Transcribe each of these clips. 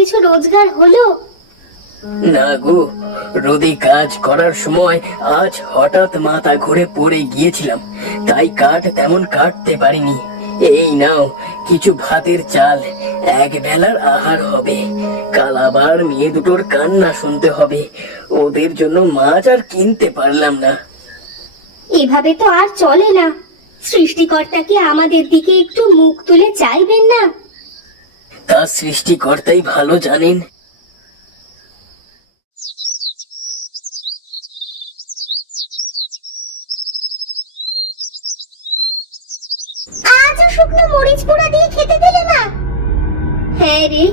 কিছু রোজগার হলো? না গো, রোদে কাজ করার সময় আজ হঠাৎ মাথা ঘুরে পড়ে গিয়েছিলাম, তাই কাঠ তেমন কাটতে পারিনি। এই নাও কিছু ভাতের চাল, এক বেলার আহার হবে। কাল আবার মেয়ে দুটোর কান্না শুনতে হবে, ওদের জন্য মাছ আর কিনতে পারলাম না। এভাবে তো আর চলে না। সৃষ্টিকর্তা কি আমাদের দিকে একটু মুখ তুলে চাইবেন না? তা সৃষ্টিকর্তাই ভালো জানেন। আজও শুকনো মরিচ পোড়া দিয়ে খেতে দিলে না? হ্যাঁ রে,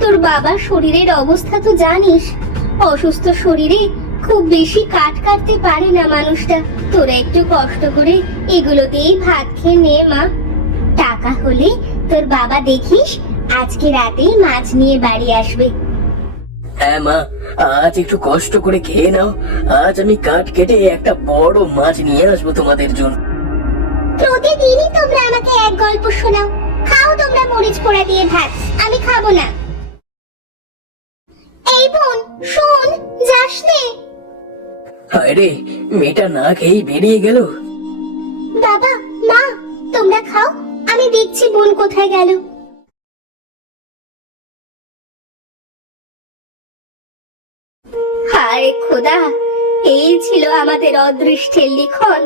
তোর বাবার শরীরের অবস্থা তো জানিস। অসুস্থ শরীরে খুব বেশি কাঠ কাটতে পারে না মানুষটা। তোরা একটু কষ্ট করে এগুলো দিয়েই ভাত খেয়ে নে মা। টাকা হলে তোর বাবা দেখিস আজকে রাতেই মাছ নিয়ে বাড়ি আসবে। হ্যাঁ মা, আজ একটু কষ্ট করে খেয়ে নাও। আজ আমি কাঠ কেটে একটা বড় মাছ নিয়ে আসবো তোমাদের জন্য। প্রতিদিনই তোমরা আমাকে এক গল্প শোনাও। খাও তোমরা মরিচ পোড়া দিয়ে ভাত, আমি খাবো না। এই বোন শোন, যাস নে। হায় রে, মেয়েটা না খেয়েই বেরিয়ে গেল। বাবা মা, তোমরা খাও, আমি দেখছি বোন কোথায় গেল। হায় খোদা, এই ছিল আমাদের অদৃষ্টের লিখন।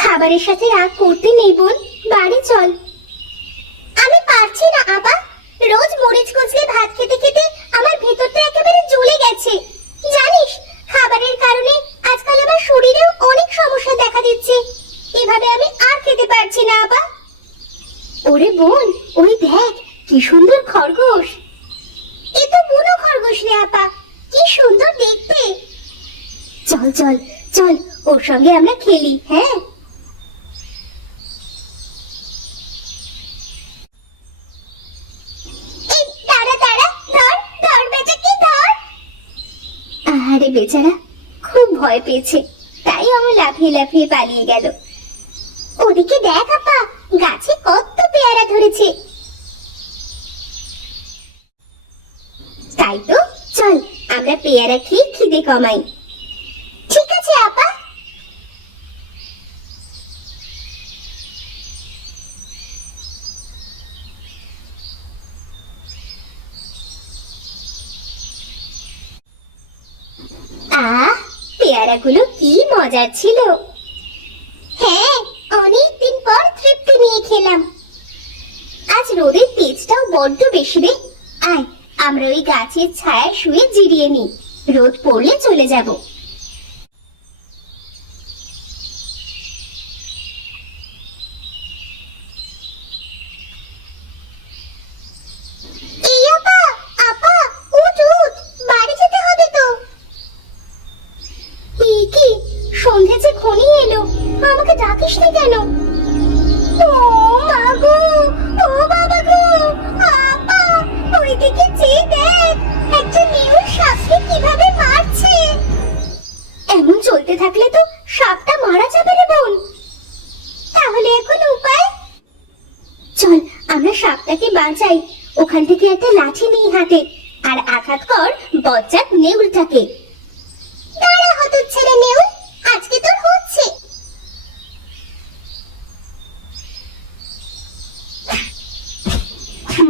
খাবারের সাথে রাগ করতে নেই বোন, বাড়ি চল। আমি পারছি না আপা, রোজ মরিচ কচলে ভাত খেতে খেতে আমার ভেতরটা একেবারে জ্বলে গেছে। জানিস, খাবারের কারণে আজকাল আমার শরীরেও অনেক সমস্যা দেখা দিচ্ছে। এভাবে আমি আর খেতে পারছি না আপা। ওরে বোন, ওই দেখ কি সুন্দর খরগোশ। এ তো বুনো খরগোশ রে আপা, কি সুন্দর দেখতে। চল চল চল, ওর সঙ্গে আমরা খেলি। হ্যাঁ, আরে বেচারা খুব ভয় পেয়েছে, তাই আমার লাফিয়ে লাফিয়ে পালিয়ে গেল। ওদিকে দেখ আপা, গাছে কত পেয়ারা ধরেছে। তাই তো, চল আমরা পেয়ারা খেয়ে খিদে কমাই। ঠিক আছে আপা। আহ, পেয়ারাগুলো কি মজার ছিল। হ্যাঁ, অনেকদিন পর তৃপ্তি নিয়ে খেলাম। আজ রোদের তেজটাও বড্ড বেশি রে। আয় আমরা ওই গাছের ছায়ায় শুয়ে জিরিয়ে নিই, রোদ পড়লে চলে যাব। এই আপা, আপা উঠ উঠ, বাড়ি যেতে হবে তো। কি সন্ধে যে ঘনিয়ে এলো, আমাকে ডাকিস না কেন? ও মা গো, ও বাবা গো, আপা ওইদিকে চেয়ে দেখ, একটা নেউল সাপকে কিভাবে মারছে। এমন চলতে থাকলে তো সাপটা মারা যাবে রে বোন। তাহলে এখন উপায়? চল আমরা সাপটাকে বাঁচাই। ওখান থেকে একটা লাঠি নিয়ে হাতে, আর আঘাত কর বজ্জাত নেউলটাকে। দাঁড়া হতচ্ছাড়া নেউল, আজকে তোর হচ্ছে।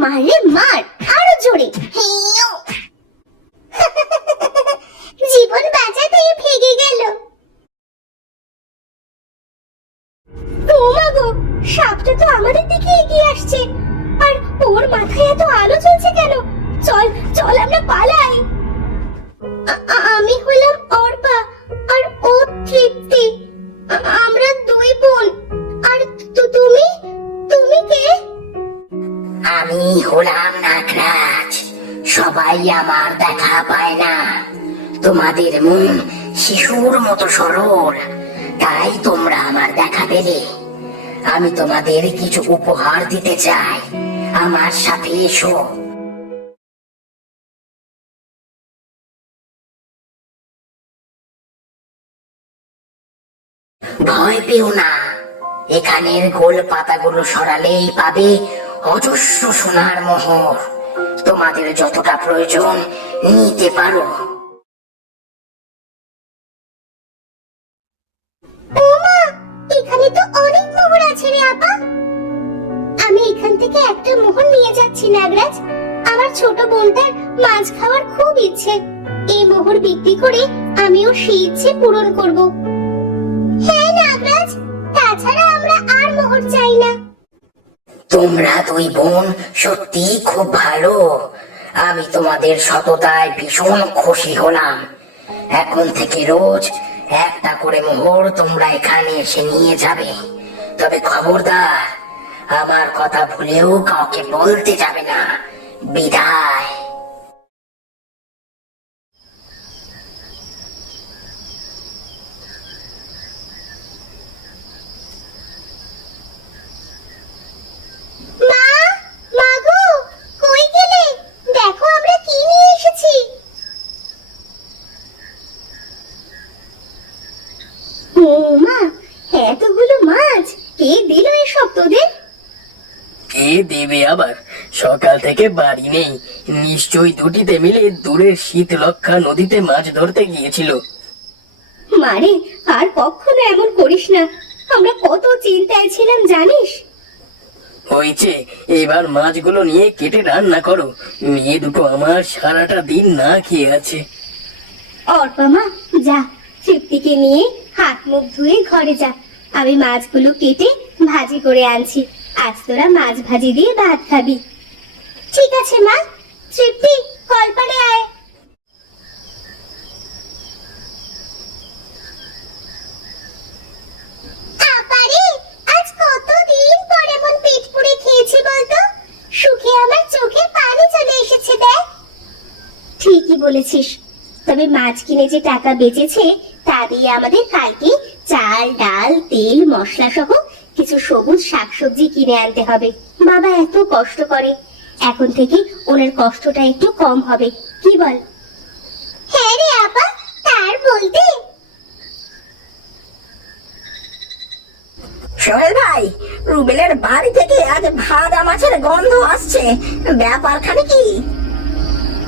মারে মার, আরো জোরে। জীবন বাঁচাতে ভেগে গেল। ও মা গো, সাপটা তো আমাদের দিকে এগিয়ে আসছে, আর ওর মাথায় এত আলো জ্বলছে কেন? চল চল আমরা পালাই। আমি হলাম অর্পা, আর ও তৃপ্তি। আমরা দুই বোন। আর তুমি তুমি কে? আমি হলাম নাগরাজ। সবাই আমার দেখা পায় না। তোমাদের মন শিশুর মতো সরল, তাই তোমরা আমার দেখা পেলে। আমি তোমাদের কিছু উপহার দিতে চাই, আমার সাথে এসো। ভয় পেও না, এখানের গোল পাতাগুলো সরালেই পাবে অজস্র সোনার মোহর। তোমাদের যতটা প্রয়োজন নিতে পারো। ওমা, এখানে তো অনেক মোহর আছে রে আপা। আমি এখান থেকে একটা মোহর নিয়ে যাচ্ছি নাগরাজ। আমার ছোট বোনটার মাছ খাওয়ার খুব ইচ্ছে। এই মোহর বিক্রি করে আমিও সেই ইচ্ছে পূরণ করব। হ্যাঁ নাগরাজ, তাছাড়া আমরা আর মোহর চাই না। তোমরা দুই বোন সত্যি খুব ভালো। আমি তোমাদের সততায় ভীষণ খুশি হলাম। এখন থেকে রোজ একটা করে মোহর তোমরা এখানে এসে নিয়ে যাবে। তবে খবরদার, আমার কথা ভুলেও কাউকে বলতে যাবে না। বিদায়। মা, মাগো, কই গেলে? দেখো আমরা কি নিয়ে এসেছি। ও মা, এতগুলো মাছ কে দিল এসব তোদের? কে দেবে আবার? সকাল থেকে বাড়ি নেই, নিশ্চয়ই দুটিতে মিলে দূরের শীতলক্ষা নদীতে মাছ ধরতে গিয়েছিল। মারে, আর কখনো এমন করিস না। আমরা কত চিন্তায় ছিলাম জানিস। হয়েছে, এবার মাছগুলো নিয়ে কেটে রান্না করো। মেয়ে দুটো আমার সারাটা দিন না খেয়ে আছে। অর্পা মা, যা তৃপ্তিকে নিয়ে হাত মুখ ধুয়ে ঘরে যা। আমি মাছগুলো কেটে ভাজি করে আনছি। আজ তোরা মাছ ভাজি দিয়ে ভাত খাবি। ঠিক আছে মা। তৃপ্তি, কলপারে আয়। আপারে, আজ কতদিন পর এমন পেট পুড়ে খেয়েছি বলতো? সুখে আমার চোখে পানি চলে এসেছে দেখ। ঠিকই বলেছিস। তবে মাছ কিনে যে টাকা বেঁচেছে তা দিয়ে আমাদের কালকে চাল, ডাল, তেল, মশলা সহ কিছু সবুজ শাকসবজি কিনে আনতে হবে। বাবা এত কষ্ট করে, এখন থেকে ওনার কষ্টটা একটু কম হবে। কি বল? হ্যাঁ রে আপা, তার বলতে। সোহেল ভাই, রুবেলের বাড়ি থেকে আজ ভাজা মাছের গন্ধ আসছে। ব্যাপারখানে কি?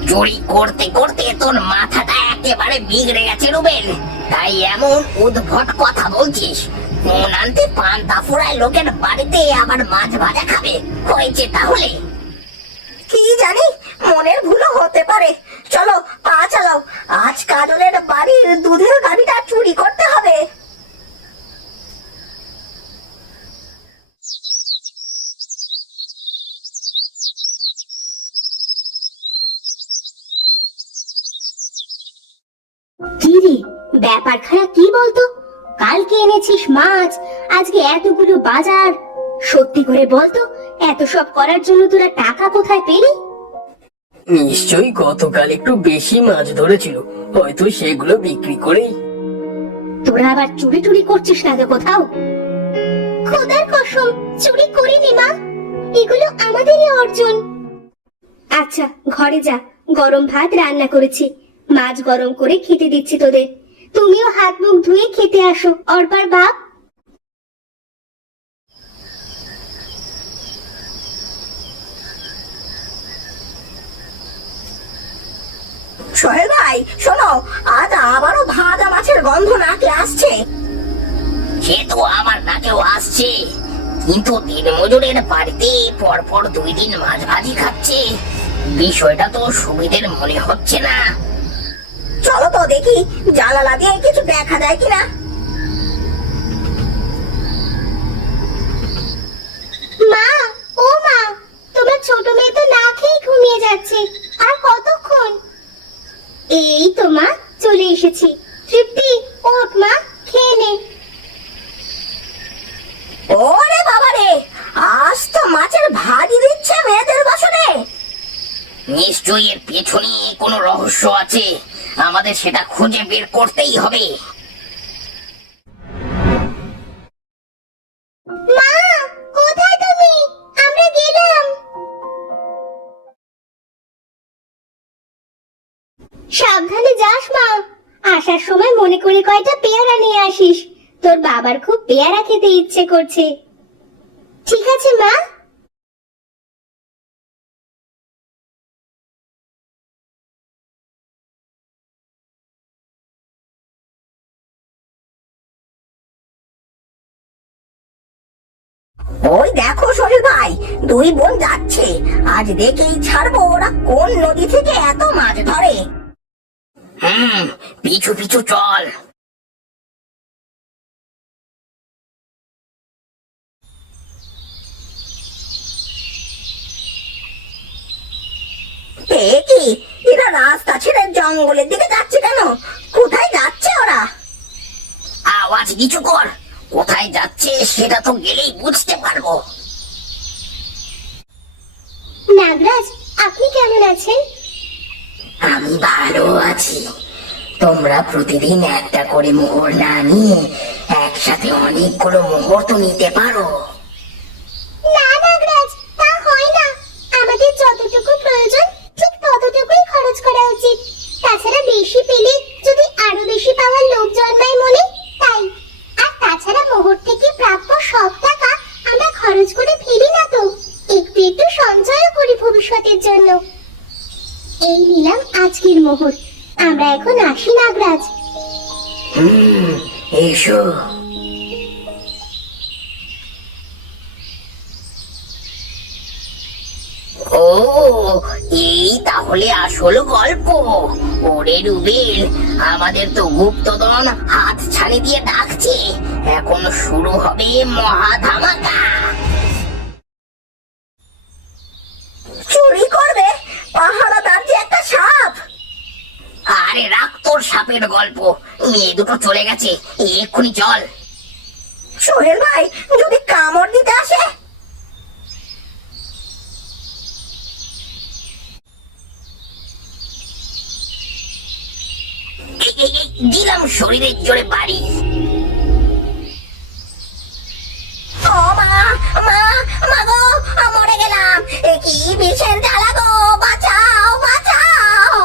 চুরি করতে করতে তোর মাথাটা একেবারে বিগড়ে গেছে রুবেল, তাই এমন উদ্ভট কথা বলছিস। কোন আনতে পান্তা ফুরায় লোকের বাড়িতে আবার মাছ ভাজা খাবে? হয়েছে তাহলে? কি জানি, মনের ভুলও হতে পারে। চলো পা চালাও, আজ কাজলের বাড়ির দুধের গাড়িটা চুরি করতে হবে। কি রে, ব্যাপারখানা কি বলতো? কালকে এনেছিস মাছ, আজকে এতগুলো বাজার। সত্যি করে বলতো, এত সব করার জন্য তোরা টাকা কোথায় পেলি? নিশ্চয়ই গতকাল একটু বেশি মাছ ধরেছিল, হয়তো সেগুলো বিক্রি করেই। তোরা আবার চুরি টুরি করছিস না তো কোথাও? খোদার কসম, চুরি করিনি মা। এগুলো আমাদেরই অর্জন। আচ্ছা, ঘরে যা, গরম ভাত রান্না করেছি। মাছ গরম করে খেতে দিচ্ছি তোদের। তুমিও হাত মুখ ধুয়ে খেতে আসো, অর্পার বাপ। সোহেল ভাই শোনো, আজ আবারও ভাজা মাছের গন্ধ নাকে আসছে। সে তো আমার নাকেও আসছে, কিন্তু দিনমজুরের বাড়িতে পরপর 2 দিন মাছ ভাজি খাচ্ছে, বিষয়টা তো সুবিধের মনে হচ্ছে না। চলো তো দেখি, জানালা দিয়ে কিছু দেখা যায় কিনা। মা, ও মা, তোমার ছোট মেয়ে তো না খেয়ে ঘুমিয়ে যাচ্ছে। আর কতক্ষণ? এই তো মা, চলে এসেছি। তৃপ্তি, ওঠ মা, খেয়ে নে। ওরে বাবা রে, আজ তো মাছের ভাজি দিচ্ছে মেয়েদের বাসনে। নিশ্চয়ই এর পেছনে কোনো রহস্য আছে, আমাদের সেটা খুঁজে বের করতেই হবে। মা, কোথায় তুমি? আমরা গেলাম। সাবধানে যাস মা। আসার সময় মনে করে কয়টা পেয়ারা নিয়ে আসিস। তোর বাবার খুব পেয়ারা খেতে ইচ্ছে করছে। ঠিক আছে মা। ওই দেখো সোহেল ভাই, দুই বোন যাচ্ছে। আজ দেখেই ছাড়বো ওরা কোন নদী থেকে এত মাছ ধরে। পিছু পিছু চল। এ কি, এরা রাস্তা ছেড়ে জঙ্গলের দিকে যাচ্ছে কেন? কোথায় যাচ্ছে ওরা? আওয়াজ নিচু কর, কোথায় যাচ্ছে সেটা তো গেলেই বুঝতে পারবো। নাগরাজ, আপনি কেমন আছেন? আমি ভালো আছি। তোমরা প্রতিদিন একটা করে মোহর না নিয়ে একসাথে অনেকগুলো মোহর তো নিতে পারো। না নাগরাজ, তা হয় না। আমাদের যতটুকু প্রয়োজন ঠিক ততটুকুই খরচ করা উচিত। তাছাড়া বেশি পেলে যদি আরো বেশি পাওয়ার লোভ জন্মায় মনে, তাই। আর তাছাড়া মোহর থেকে প্রাপ্য সব টাকা আমরা খরচ করে ফেলি না তো, একটু একটু সঞ্চয়ও করি ভবিষ্যতের জন্য। এই নিলাম আজকের মোহর। আমরা এখন আসি নাগরাজ। এসো। ও, এই তাহলে আসল গল্প। ওরে রুবেল, আমাদের তো গুপ্তধন হাত ছানি দিয়ে ডাকছে। এখন শুরু হবে মহা ধামাকা। চুরি করবে? পাহারাদার যে একটা সাপ। আরে রাখ তোর সাপের গল্প, মেয়ে দুটো চলে গেছে, এক্ষুনি চল। সোহেল ভাই, যদি কামড় দিতে আসে? দিলাম শরীরের জোরে বাড়ি। ও মা, মা, মা গো, মরে গেলাম। এ কি বিষের জ্বালা গো, বাঁচাও, বাঁচাও।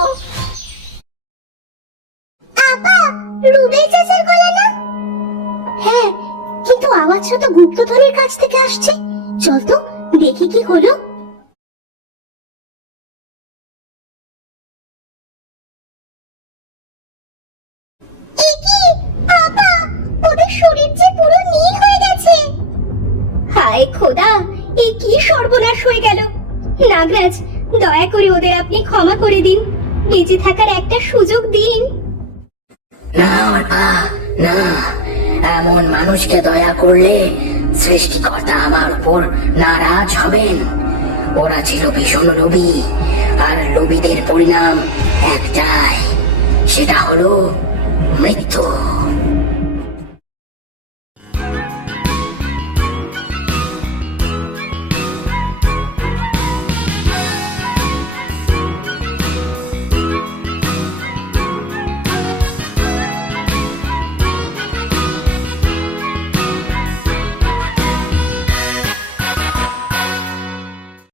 আপা, রুবেল চাচার গলা না? হ্যাঁ, কিন্তু আওয়াজটা তো গুপ্তধনের কাছ থেকে আসছে। চল তো দেখি কি হলো। এ কি, আপা, ওদের শরীর যে পুরো নীল হয়ে গেছে। হায় খোদা, এ কি সর্বনাশ হয়ে গেল। নাগরাজ, দয়া করে ওদের আপনি ক্ষমা করে দিন, বেঁচে থাকার একটা সুযোগ দিন। না বাবা, না, এমন মানুষকে দয়া করলে সৃষ্টিকর্তা আমার উপর নারাজ হবেন। ওরা ছিল ভীষণ লোভী, আর লোভীদের পরিণাম একটাই, সেটা হলো মৃত্যু।